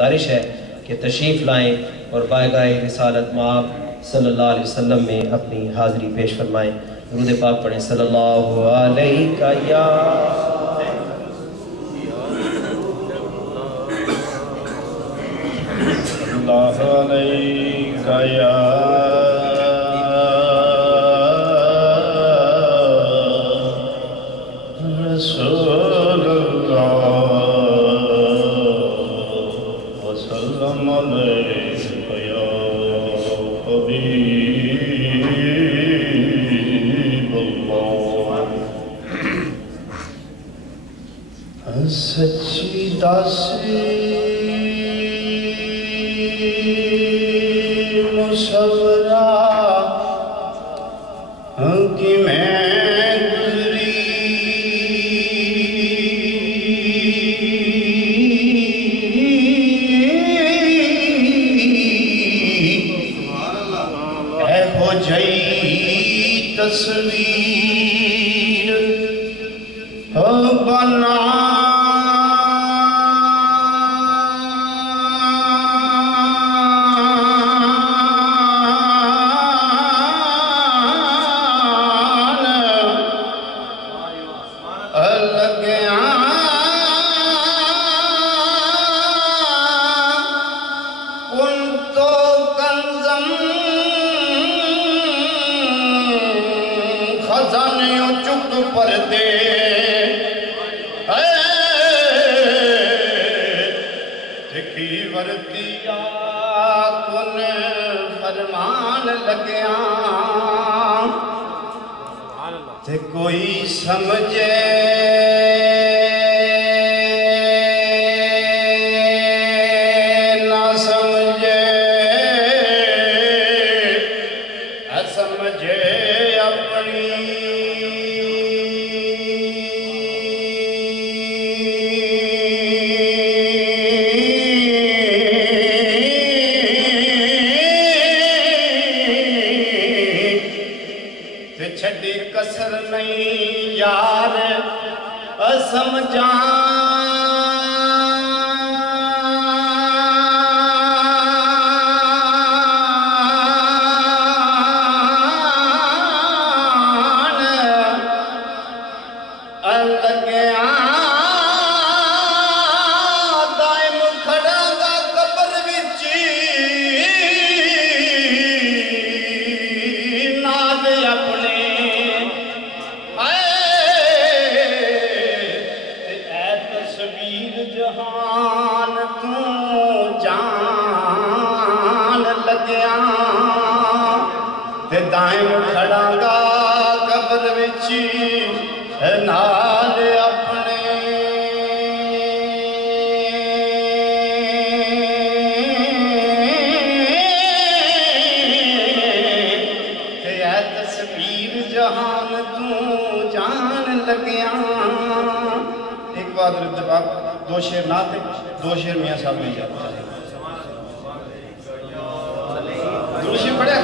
गुजारिश है कि तशरीफ़ लाएँ और बारगाह रिसालत मआब सल्लल्लाहु अलैहि वसल्लम में अपनी हाज़िरी पेश फरमाएँ। दुरूद पाक पढ़ें सल्लल्लाहु अलैका या सल्लल्लाहु अलैका या सच्ची दासी मुसवरा कि मैं गुजरी है हो जाई तस्वीर बना कोई समझे ना समझे असमझे अपनी छड़ी कसर नहीं यार असमझा जहान तू जान लग्या ते दाएं खड़ांगा कब्र विच नाल अपने ते ऐ तस्वीर जहान तू जान लग्या। एक बात जवाब दो शेर ना थे, दो शेर मियाँ साहब ने जाते। दो शेर पढ़े